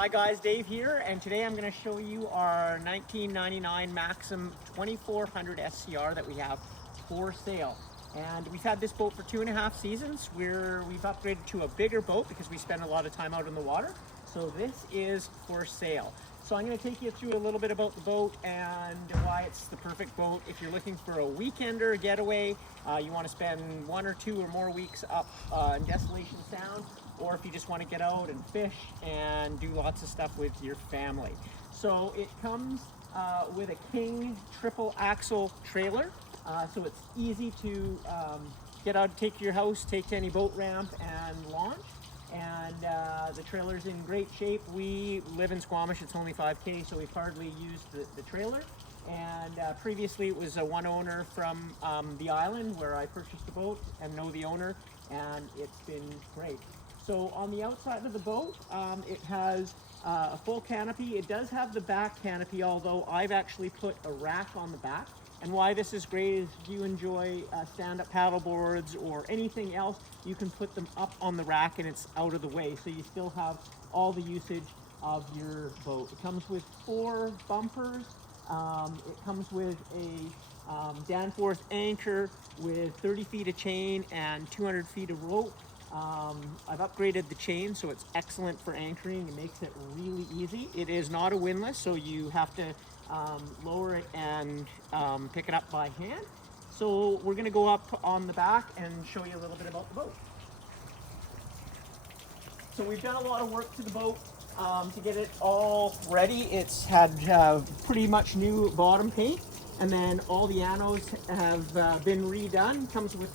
Hi guys, Dave here, and today I'm going to show you our 1999 Maxum 2400 SCR that we have for sale. And we've had this boat for 2.5 seasons. We've upgraded to a bigger boat because we spend a lot of time out in the water. So this is for sale. So I'm going to take you through a little bit about the boat and why it's the perfect boat if you're looking for a weekender getaway, you want to spend 1 or 2 or more weeks up in Desolation Sound, or if you just want to get out and fish and do lots of stuff with your family. So it comes with a King triple axle trailer, so it's easy to get out, take to your house, take to any boat ramp and launch. And the trailer's in great shape. We live in Squamish, it's only 5K, so we've hardly used the trailer. And previously it was a one owner from the island where I purchased the boat and know the owner, and it's been great. So on the outside of the boat, it has a full canopy. It does have the back canopy, although I've actually put a rack on the back. And why this is great is if you enjoy stand-up paddle boards or anything else, you can put them up on the rack and it's out of the way. So you still have all the usage of your boat. It comes with 4 bumpers. It comes with a Danforth anchor with 30 feet of chain and 200 feet of rope. I've upgraded the chain, so it's excellent for anchoring. It makes it really easy. It is not a windlass, so you have to lower it and pick it up by hand. So we're going to go up on the back and show you a little bit about the boat. So we've done a lot of work to the boat to get it all ready. It's had pretty much new bottom paint, and then all the anodes have been redone. Comes with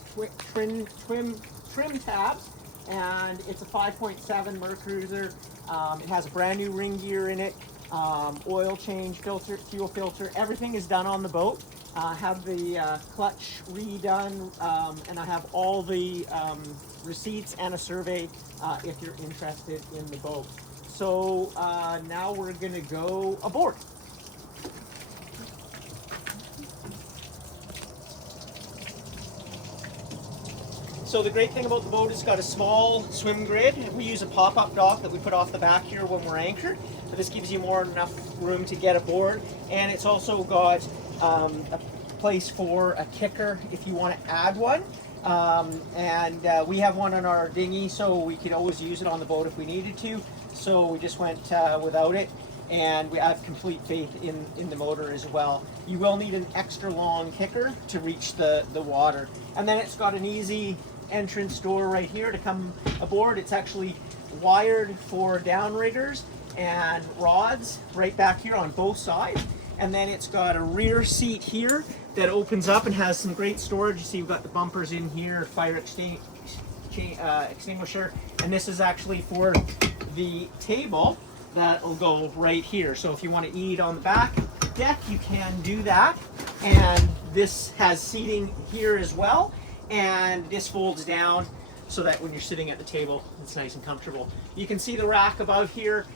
trim tabs, and it's a 5.7 Mercruiser. It has a brand new ring gear in it. Oil change, filter, fuel filter, everything is done on the boat. Have the clutch redone, and I have all the receipts and a survey if you're interested in the boat. So now we're going to go aboard. So the great thing about the boat is it's got a small swim grid. We use a pop-up dock that we put off the back here when we're anchored. So this gives you enough room to get aboard. And it's also got a place for a kicker if you want to add one. We have one on our dinghy, so we could always use it on the boat if we needed to. So we just went without it. And we have complete faith in the motor as well. You will need an extra long kicker to reach the water. And then it's got an easy entrance door right here to come aboard. It's actually wired for downriggers and rods right back here on both sides. And then it's got a rear seat here that opens up and has some great storage. You see we've got the bumpers in here, fire extinguisher, and this is actually for the table that will go right here. So if you want to eat on the back deck, you can do that. And this has seating here as well. And this folds down so that when you're sitting at the table, it's nice and comfortable. You can see the rack above here.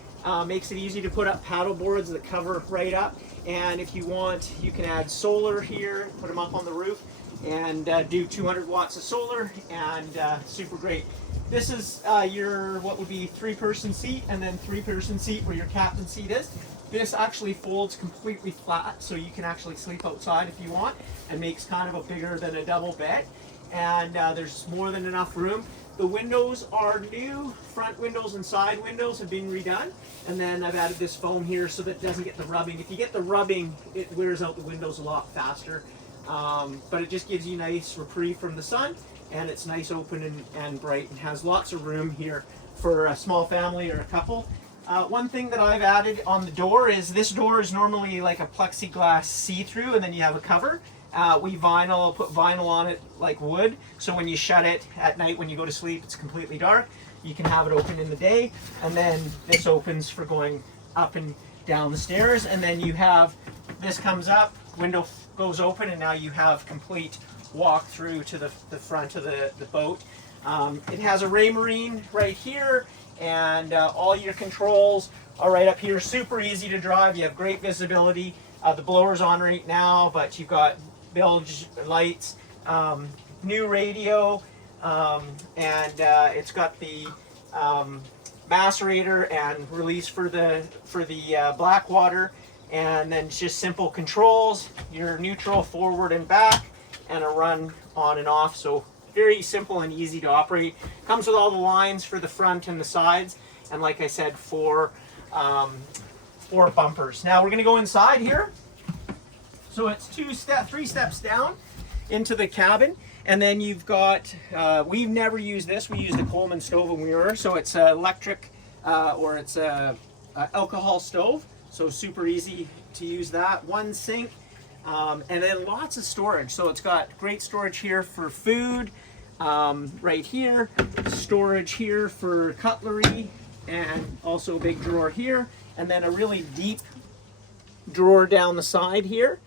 Makes it easy to put up paddle boards that cover right up. And if you want, you can add solar here, put them up on the roof, and do 200 watts of solar, and super great. This is your what would be 3-person seat, and then 3-person seat where your captain seat is. This actually folds completely flat, so you can actually sleep outside if you want, and makes kind of a bigger than a double bed. And there's more than enough room. The windows are new. Front windows and side windows have been redone. And then I've added this foam here so that it doesn't get the rubbing. If you get the rubbing, it wears out the windows a lot faster. But it just gives you nice reprieve from the sun, and it's nice open and bright, and has lots of room here for a small family or a couple. One thing that I've added on the door is this door is normally like a plexiglass see-through, and then you have a cover. We put vinyl on it like wood, so when you shut it at night when you go to sleep, it's completely dark. You can have it open in the day, and then this opens for going up and down the stairs, and then you have, this comes up, window goes open, and now you have complete walk through to the front of the boat. It has a Raymarine right here, and all your controls are right up here. Super easy to drive. You have great visibility. The blower's on right now, but you've got bilge lights, new radio, and it's got the macerator and release for the black water, and then just simple controls, your neutral, forward and back, and a run on and off. So very simple and easy to operate. Comes with all the lines for the front and the sides, and like I said, four bumpers. Now we're going to go inside here. So it's three steps down into the cabin, and then you've got, we've never used this, we used a Coleman stove when we were, so it's electric, or it's a alcohol stove, so super easy to use that. One sink, and then lots of storage. So it's got great storage here for food, right here, storage here for cutlery, and also a big drawer here, and then a really deep drawer down the side here,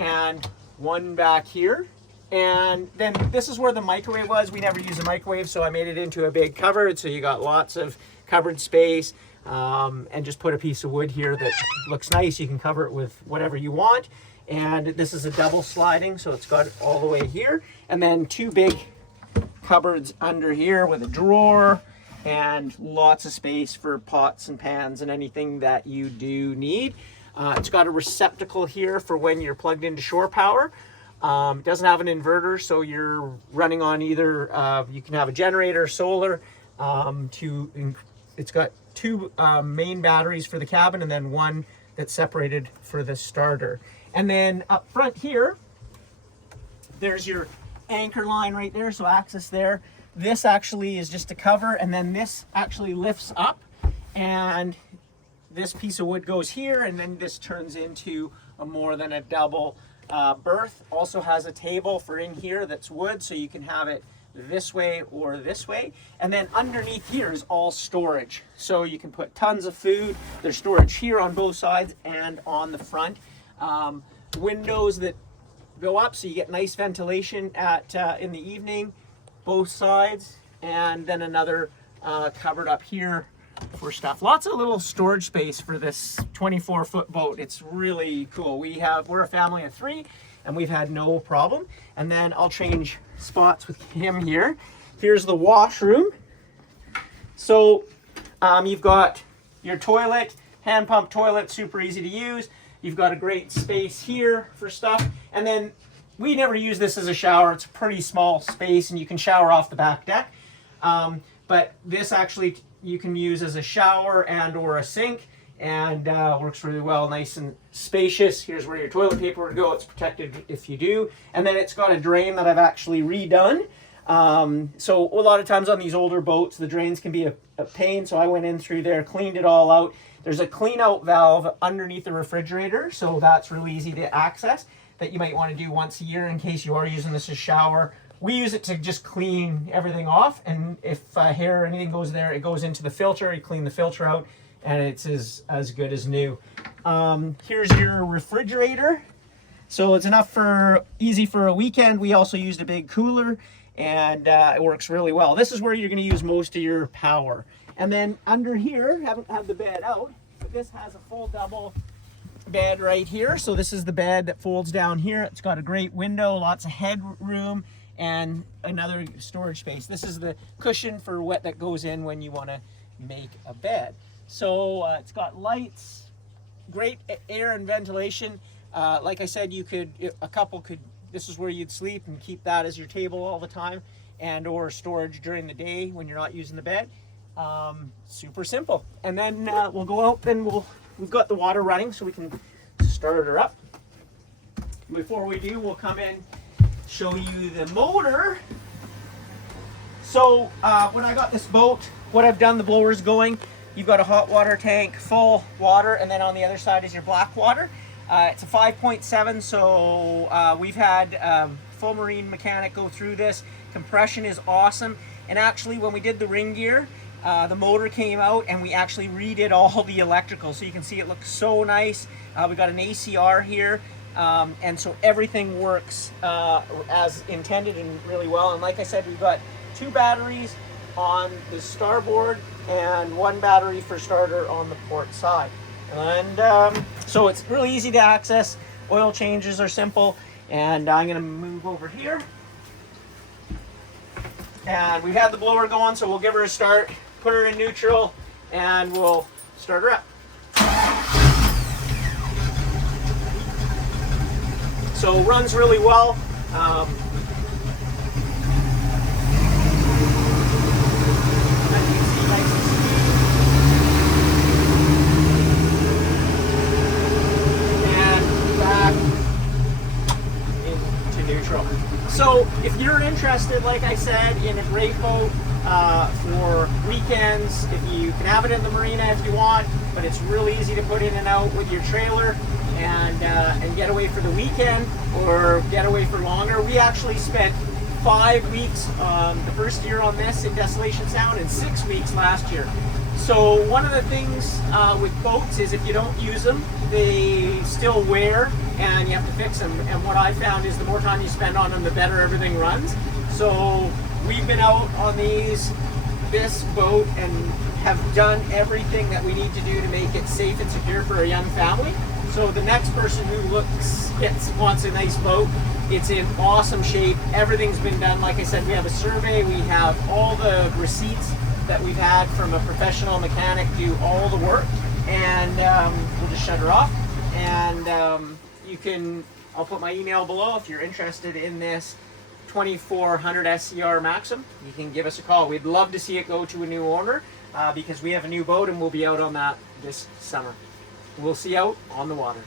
and one back here. And then this is where the microwave was. We never use a microwave, so I made it into a big cupboard, so you got lots of cupboard space, and just put a piece of wood here that looks nice. You can cover it with whatever you want. And this is a double sliding, so it's got it all the way here, and then two big cupboards under here with a drawer and lots of space for pots and pans and anything that you do need. It's got a receptacle here for when you're plugged into shore power. It doesn't have an inverter, so you're running on either, you can have a generator, solar. It's got two main batteries for the cabin, and then one that's separated for the starter. And then up front here, there's your anchor line right there, so access there. This actually is just a cover, and then this actually lifts up, and this piece of wood goes here, and then this turns into a more than a double berth. Also has a table for in here that's wood, so you can have it this way or this way. And then underneath here is all storage, so you can put tons of food. There's storage here on both sides and on the front. Windows that go up, so you get nice ventilation at in the evening, both sides, and then another cupboard up here for stuff. Lots of little storage space for this 24-foot boat. It's really cool. We're a family of 3, and we've had no problem. And then I'll change spots with him here. Here's the washroom. So you've got your toilet, hand pump toilet, super easy to use. You've got a great space here for stuff. And then we never use this as a shower. It's a pretty small space, and you can shower off the back deck. But this actually you can use as a shower and or a sink, and works really well, nice and spacious. Here's where your toilet paper would go. It's protected if you do. And then it's got a drain that I've actually redone. So a lot of times on these older boats, the drains can be a pain, so I went in through there, cleaned it all out. There's a clean out valve underneath the refrigerator, so that's really easy to access, that you might want to do once a year in case you are using this as a shower. We use it to just clean everything off, and if hair or anything goes there, it goes into the filter. You clean the filter out, and it's as good as new. Here's your refrigerator. So it's enough easy for a weekend. We also used a big cooler, and it works really well. This is where you're going to use most of your power. And then under here, haven't had the bed out, but this has a full double bed right here. So this is the bed that folds down here. It's got a great window, lots of headroom, and another storage space. This is the cushion for what that goes in when you want to make a bed. So it's got lights, great air and ventilation. Like I said, a couple could, this is where you'd sleep and keep that as your table all the time, and or storage during the day when you're not using the bed. Super simple. And then we'll go out and we've got the water running, so we can start her up. Before we do, we'll come in, show you the motor. So when I got this boat, what I've done, the blower's going. You've got a hot water tank, full water, and then on the other side is your black water. It's a 5.7, so we've had full marine mechanic go through this. Compression is awesome, and actually when we did the ring gear, the motor came out and we actually redid all the electrical, so you can see it looks so nice. We got an ACR here, and so everything works as intended and really well. And like I said, we've got 2 batteries on the starboard and 1 battery for starter on the port side. And so it's really easy to access. Oil changes are simple, and I'm going to move over here. And we've had the blower going, so we'll give her a start. put her in neutral, and we'll start her up. So runs really well. So if you're interested, like I said, in a great boat for weekends, if you can have it in the marina if you want, but it's really easy to put in and out with your trailer and get away for the weekend or get away for longer. We actually spent 5 weeks the first year on this in Desolation Sound and 6 weeks last year. So one of the things with boats is if you don't use them, they still wear and you have to fix them. And what I found is the more time you spend on them, the better everything runs. So we've been out on this boat and have done everything that we need to do to make it safe and secure for a young family. So the next person who wants a nice boat, it's in awesome shape. Everything's been done. Like I said, we have a survey. We have all the receipts that we've had from a professional mechanic do all the work, and we'll just shut her off. And I'll put my email below if you're interested in this 2400 SCR Maxum. You can give us a call. We'd love to see it go to a new owner because we have a new boat and we'll be out on that this summer. We'll see you out on the water.